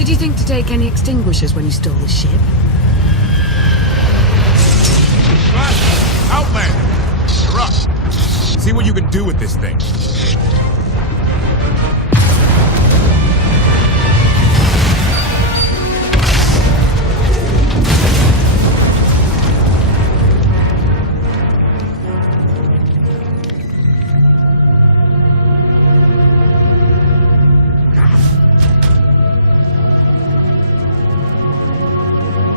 Did you think to take any extinguishers when you stole the ship? Outlander! You're up. See what you can do with this thing.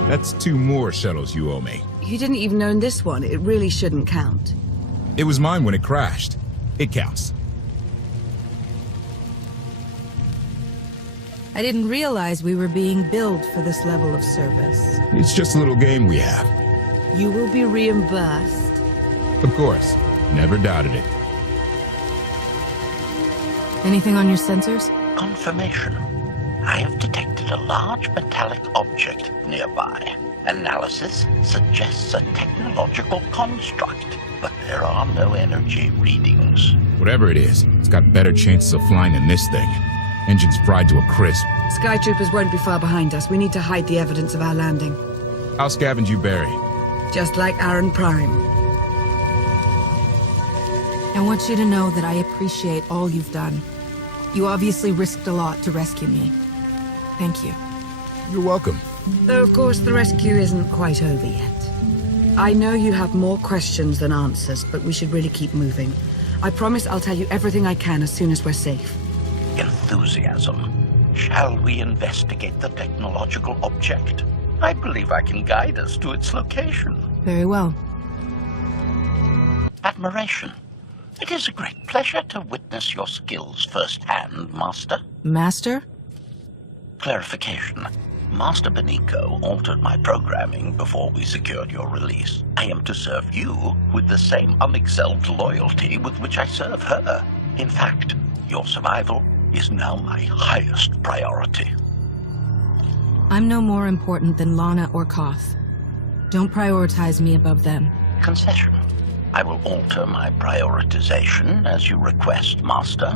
That's 2 more shuttles you owe me. You didn't even own this one. It really shouldn't count. It was mine when it crashed. It counts. I didn't realize we were being billed for this level of service. It's just a little game we have. You will be reimbursed. Of course. Never doubted it. Anything on your sensors? Confirmation. I have detected a large metallic object nearby. Analysis suggests a technological construct, but there are no energy readings. Whatever it is, it's got better chances of flying than this thing. Engine's fried to a crisp. Sky Troopers won't be far behind us. We need to hide the evidence of our landing. I'll scavenge you, Barry. Just like Aaron Prime. I want you to know that I appreciate all you've done. You obviously risked a lot to rescue me. Thank you. You're welcome. Though, of course, the rescue isn't quite over yet. I know you have more questions than answers, but we should really keep moving. I promise I'll tell you everything I can as soon as we're safe. Enthusiasm. Shall we investigate the technological object? I believe I can guide us to its location. Very well. Admiration. It is a great pleasure to witness your skills firsthand, Master. Master? Clarification. Master Benico altered my programming before we secured your release. I am to serve you with the same unexcelled loyalty with which I serve her. In fact, your survival is now my highest priority. I'm no more important than Lana or Koth. Don't prioritize me above them. Concession. I will alter my prioritization as you request, Master.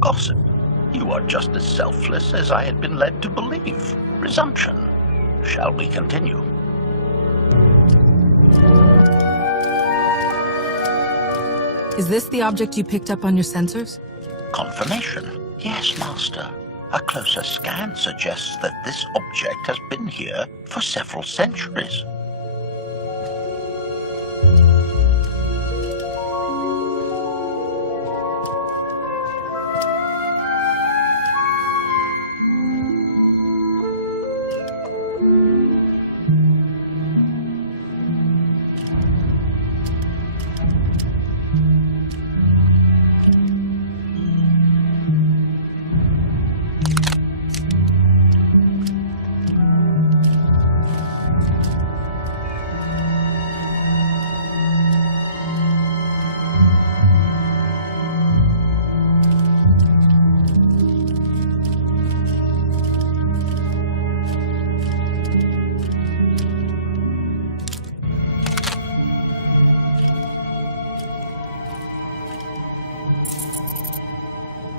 Gossip. You are just as selfless as I had been led to believe. Resumption. Shall we continue? Is this the object you picked up on your sensors? Confirmation. Yes, Master. A closer scan suggests that this object has been here for several centuries.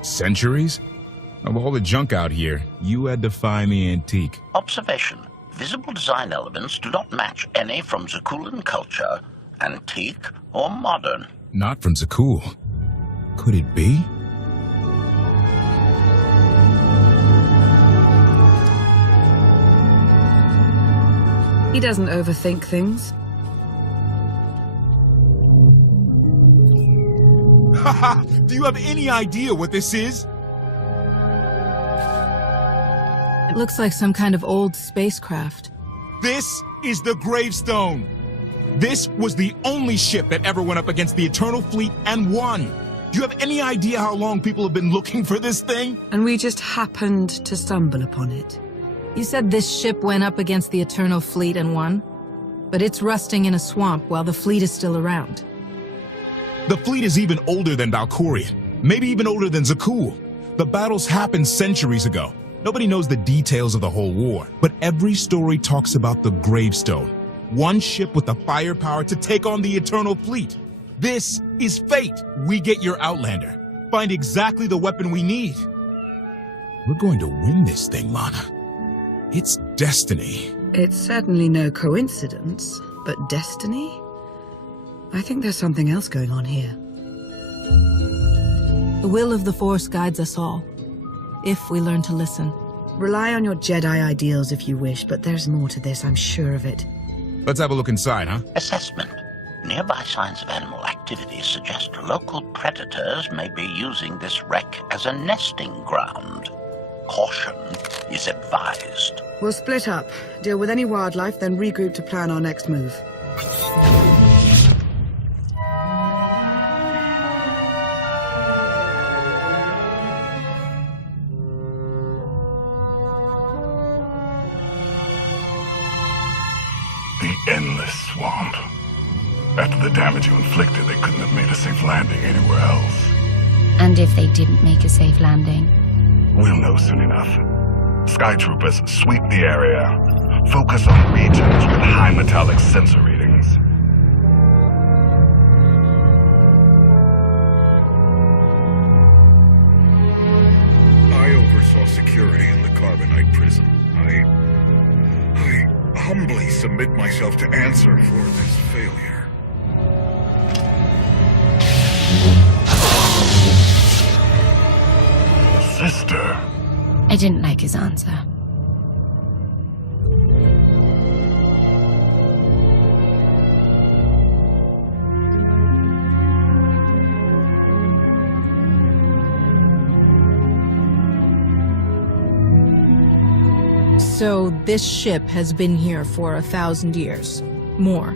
Centuries? Of all the junk out here, you had to find the antique. Observation. Visible design elements do not match any from Zakuulan culture, antique or modern. Not from Zakuul. Could it be? He doesn't overthink things. Haha! Do you have any idea what this is? It looks like some kind of old spacecraft. This is the Gravestone. This was the only ship that ever went up against the Eternal Fleet and won. Do you have any idea how long people have been looking for this thing? And we just happened to stumble upon it. You said this ship went up against the Eternal Fleet and won? But it's rusting in a swamp while the fleet is still around. The fleet is even older than Valkorion, maybe even older than Zakuul. The battles happened centuries ago. Nobody knows the details of the whole war, but every story talks about the Gravestone. One ship with the firepower to take on the Eternal Fleet. This is fate. We get your Outlander. Find exactly the weapon we need. We're going to win this thing, Lana. It's destiny. It's certainly no coincidence, but destiny? I think there's something else going on here. The will of the Force guides us all, if we learn to listen. Rely on your Jedi ideals if you wish, but there's more to this, I'm sure of it. Let's have a look inside, huh? Assessment. Nearby signs of animal activity suggest local predators may be using this wreck as a nesting ground. Caution is advised. We'll split up, deal with any wildlife, then regroup to plan our next move. The endless swamp. After the damage you inflicted, they couldn't have made a safe landing anywhere else. And if they didn't make a safe landing? We'll know soon enough. Sky Troopers, sweep the area. Focus on regions with high metallic sensor readings. I oversaw security in the Carbonite prison. I humbly submit myself to answer for this failure. Sister. I didn't like his answer. So this ship has been here for 1,000 years. More.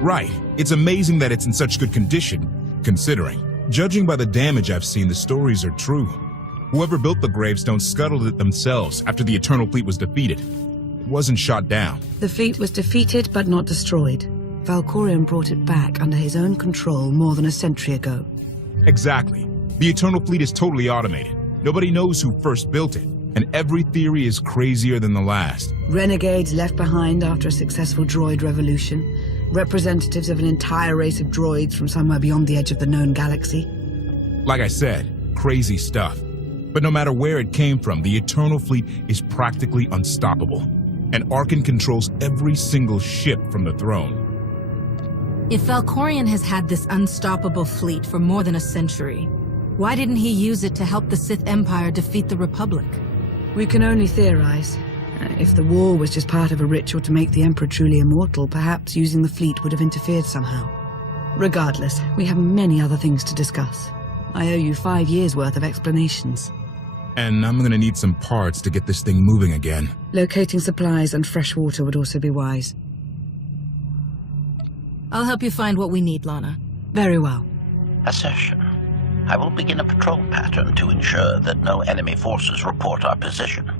Right. It's amazing that it's in such good condition, considering. Judging by the damage I've seen, the stories are true. Whoever built the Gravestone scuttled it themselves after the Eternal Fleet was defeated. It wasn't shot down. The fleet was defeated but not destroyed. Valkorion brought it back under his own control more than a century ago. Exactly. The Eternal Fleet is totally automated. Nobody knows who first built it, and every theory is crazier than the last. Renegades left behind after a successful droid revolution. Representatives of an entire race of droids from somewhere beyond the edge of the known galaxy. Like I said, crazy stuff. But no matter where it came from, the Eternal Fleet is practically unstoppable. And Arkan controls every single ship from the throne. If Valkorion has had this unstoppable fleet for more than a century, why didn't he use it to help the Sith Empire defeat the Republic? We can only theorize. If the war was just part of a ritual to make the Emperor truly immortal, perhaps using the fleet would have interfered somehow. Regardless, we have many other things to discuss. I owe you 5 years' worth of explanations. And I'm gonna need some parts to get this thing moving again. Locating supplies and fresh water would also be wise. I'll help you find what we need, Lana. Very well. Assertion. I will begin a patrol pattern to ensure that no enemy forces report our position.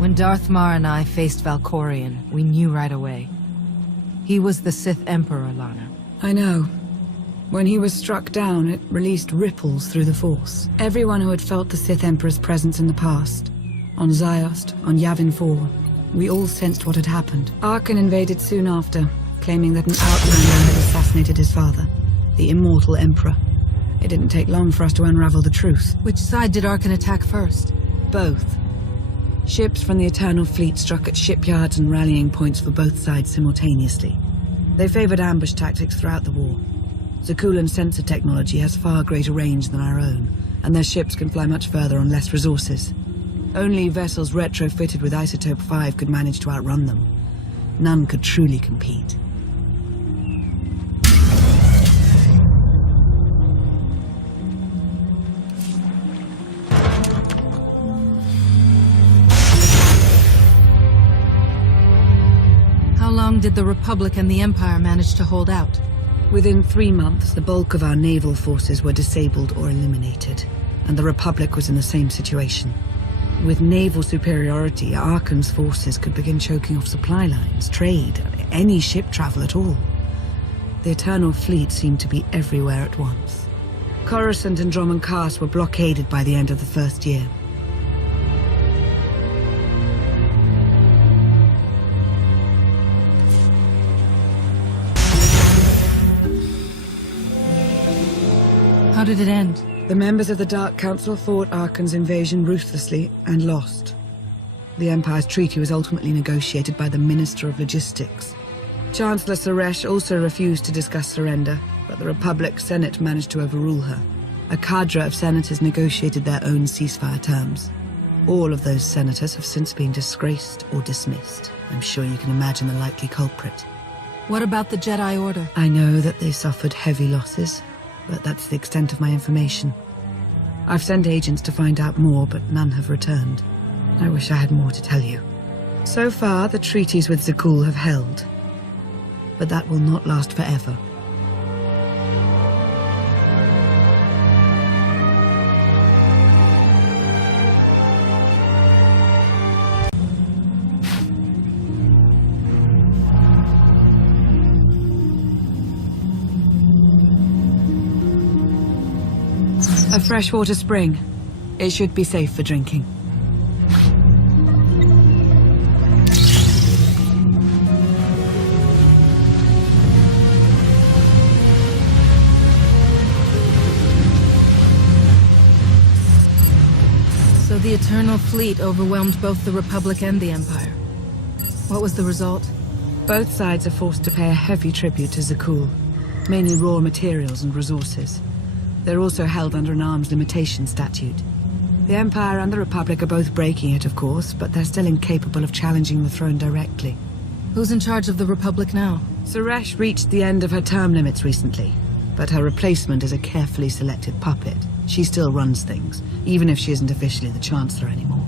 When Darth Mar and I faced Valkorion, we knew right away. He was the Sith Emperor, Lana. I know. When he was struck down, it released ripples through the Force. Everyone who had felt the Sith Emperor's presence in the past, on Ziost, on Yavin 4, we all sensed what had happened. Arkan invaded soon after, claiming that an outlander had assassinated his father, the immortal Emperor. It didn't take long for us to unravel the truth. Which side did Arkan attack first? Both. Ships from the Eternal Fleet struck at shipyards and rallying points for both sides simultaneously. They favored ambush tactics throughout the war. Zakulan's sensor technology has far greater range than our own, and their ships can fly much further on less resources. Only vessels retrofitted with Isotope 5 could manage to outrun them. None could truly compete. How long did the Republic and the Empire manage to hold out? Within 3 months, the bulk of our naval forces were disabled or eliminated, and the Republic was in the same situation. With naval superiority, Arkan's forces could begin choking off supply lines, trade, any ship travel at all. The Eternal Fleet seemed to be everywhere at once. Coruscant and Dromund Kaas were blockaded by the end of the first year. How did it end? The members of the Dark Council fought Arkan's invasion ruthlessly and lost. The Empire's treaty was ultimately negotiated by the Minister of Logistics. Chancellor Suresh also refused to discuss surrender, but the Republic Senate managed to overrule her. A cadre of senators negotiated their own ceasefire terms. All of those senators have since been disgraced or dismissed. I'm sure you can imagine the likely culprit. What about the Jedi Order? I know that they suffered heavy losses, but that's the extent of my information. I've sent agents to find out more, but none have returned. I wish I had more to tell you. So far, the treaties with Zakul have held, but that will not last forever. A freshwater spring. It should be safe for drinking. So the Eternal Fleet overwhelmed both the Republic and the Empire. What was the result? Both sides are forced to pay a heavy tribute to Zakul, mainly raw materials and resources. They're also held under an arms limitation statute. The Empire and the Republic are both breaking it, of course, but they're still incapable of challenging the throne directly. Who's in charge of the Republic now? Suresh reached the end of her term limits recently, but her replacement is a carefully selected puppet. She still runs things, even if she isn't officially the Chancellor anymore.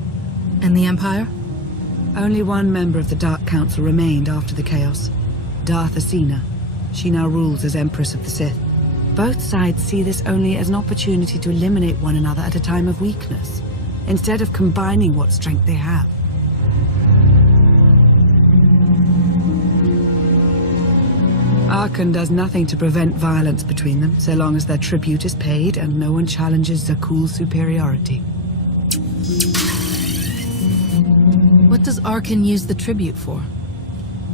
And the Empire? Only one member of the Dark Council remained after the chaos. Darth Asina. She now rules as Empress of the Sith. Both sides see this only as an opportunity to eliminate one another at a time of weakness, instead of combining what strength they have. Arkan does nothing to prevent violence between them, so long as their tribute is paid and no one challenges Zakul's superiority. What does Arkan use the tribute for?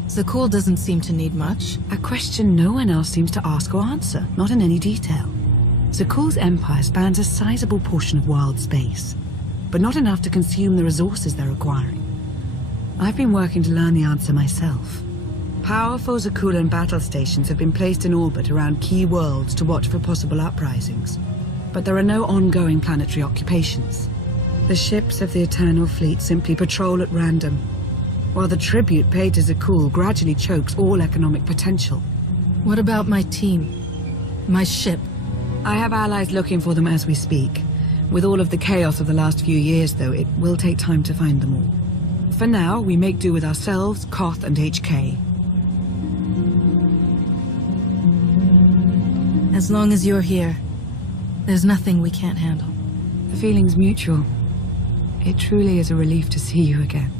Zakul doesn't seem to need much. A question no one else seems to ask or answer, not in any detail. Zakul's empire spans a sizable portion of wild space, but not enough to consume the resources they're acquiring. I've been working to learn the answer myself. Powerful Zakulan battle stations have been placed in orbit around key worlds to watch for possible uprisings, but there are no ongoing planetary occupations. The ships of the Eternal Fleet simply patrol at random, while the tribute paid to Zakul gradually chokes all economic potential. What about my team? My ship? I have allies looking for them as we speak. With all of the chaos of the last few years, though, it will take time to find them all. For now, we make do with ourselves, Koth, and HK. As long as you're here, there's nothing we can't handle. The feeling's mutual. It truly is a relief to see you again.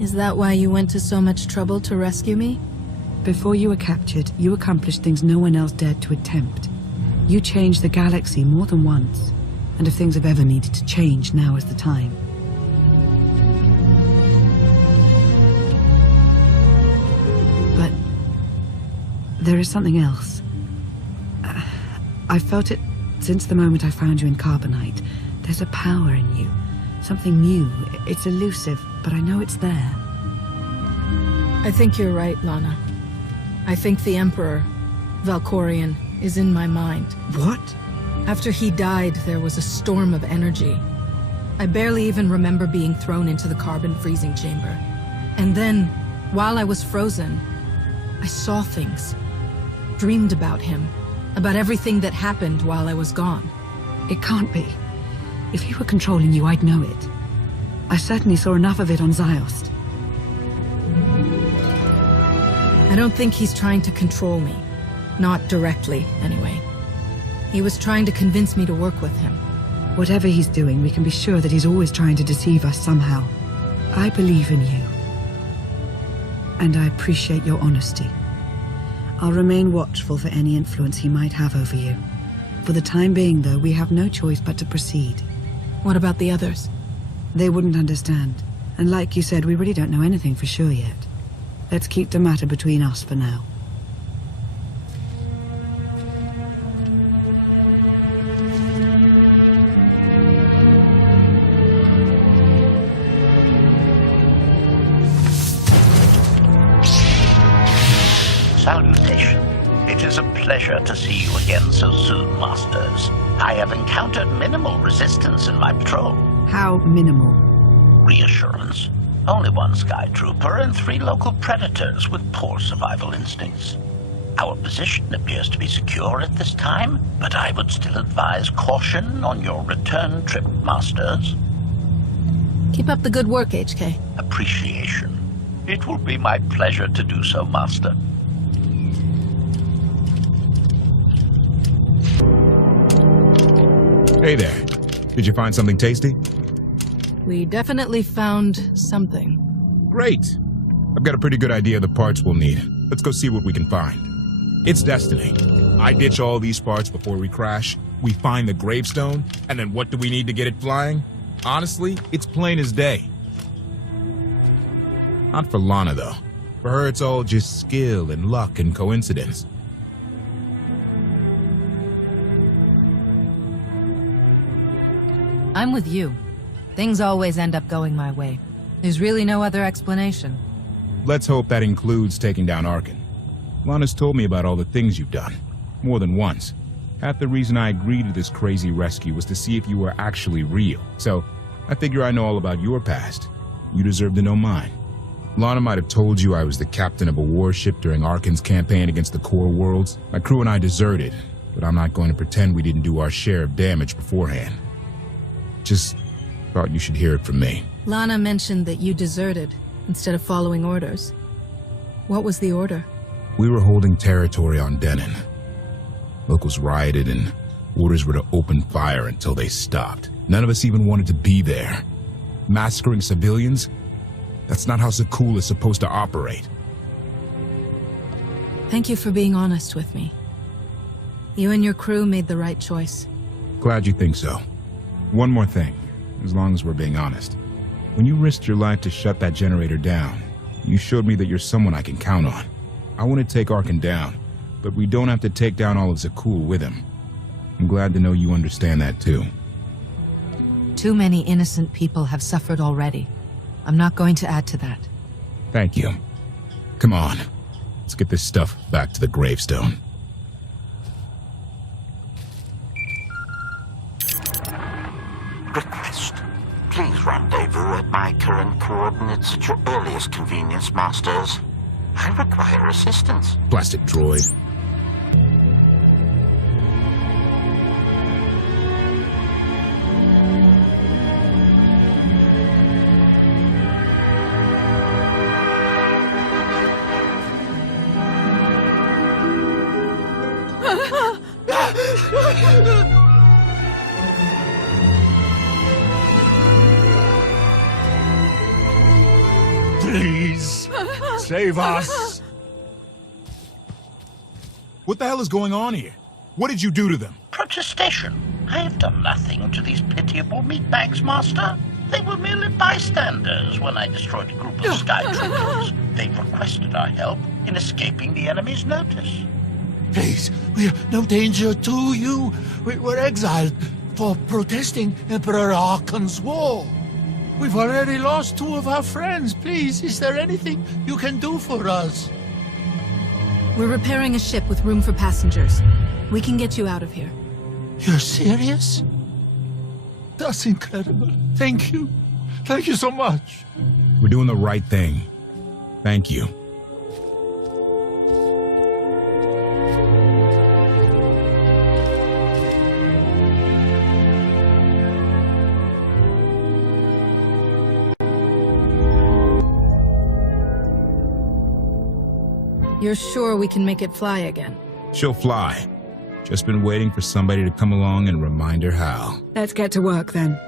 Is that why you went to so much trouble to rescue me? Before you were captured, you accomplished things no one else dared to attempt. You changed the galaxy more than once, and if things have ever needed to change, now is the time. But there is something else. I've felt it since the moment I found you in Carbonite. There's a power in you, something new. It's elusive, but I know it's there. I think you're right, Lana. I think the Emperor, Valkorion, is in my mind. What? After he died, there was a storm of energy. I barely even remember being thrown into the carbon freezing chamber. And then, while I was frozen, I saw things. Dreamed about him. About everything that happened while I was gone. It can't be. If he were controlling you, I'd know it. I certainly saw enough of it on Ziost. I don't think he's trying to control me. Not directly, anyway. He was trying to convince me to work with him. Whatever he's doing, we can be sure that he's always trying to deceive us somehow. I believe in you. And I appreciate your honesty. I'll remain watchful for any influence he might have over you. For the time being, though, we have no choice but to proceed. What about the others? They wouldn't understand. And like you said, we really don't know anything for sure yet. Let's keep the matter between us for now. salutation. It is a pleasure to see you again so soon, Masters. I have encountered minimal resistance in my patrol. How minimal? Reassurance. Only one Sky Trooper and 3 local predators with poor survival instincts. Our position appears to be secure at this time, but I would still advise caution on your return trip, Masters. Keep up the good work, HK. Appreciation. It will be my pleasure to do so, Master. Hey there. Did you find something tasty? We definitely found something. Great. I've got a pretty good idea of the parts we'll need. Let's go see what we can find. It's destiny. I ditch all these parts before we crash. We find the Gravestone, and then what do we need to get it flying? Honestly, it's plain as day. Not for Lana, though. For her, it's all just skill and luck and coincidence. I'm with you. Things always end up going my way. There's really no other explanation. Let's hope that includes taking down Arkin. Lana's told me about all the things you've done. More than once. Half the reason I agreed to this crazy rescue was to see if you were actually real. So, I figure I know all about your past. You deserve to know mine. Lana might have told you I was the captain of a warship during Arkin's campaign against the Core Worlds. My crew and I deserted, but I'm not going to pretend we didn't do our share of damage beforehand. Just thought you should hear it from me. Lana mentioned that you deserted instead of following orders. What was the order? We were holding territory on Denon. Locals rioted and orders were to open fire until they stopped. None of us even wanted to be there. Massacring civilians? That's not how SWTOR is supposed to operate. Thank you for being honest with me. You and your crew made the right choice. Glad you think so. One more thing, as long as we're being honest. When you risked your life to shut that generator down, you showed me that you're someone I can count on. I want to take Arkin down, but we don't have to take down all of SWTOR with him. I'm glad to know you understand that too. Too many innocent people have suffered already. I'm not going to add to that. Thank you. Come on, let's get this stuff back to the Gravestone. Request. Please rendezvous at my current coordinates at your earliest convenience, Masters. I require assistance. Plastic droid. Please, save us. What the hell is going on here? What did you do to them? Protestation. I have done nothing to these pitiable meatbags, Master. They were merely bystanders when I destroyed a group of Sky Troopers. They requested our help in escaping the enemy's notice. Please, we're no danger to you. We were exiled for protesting Emperor Arkin's war. We've already lost 2 of our friends. Please, is there anything you can do for us? We're repairing a ship with room for passengers. We can get you out of here. You're serious? That's incredible. Thank you. Thank you so much. We're doing the right thing. Thank you. You're sure we can make it fly again? She'll fly. Just been waiting for somebody to come along and remind her how. Let's get to work then.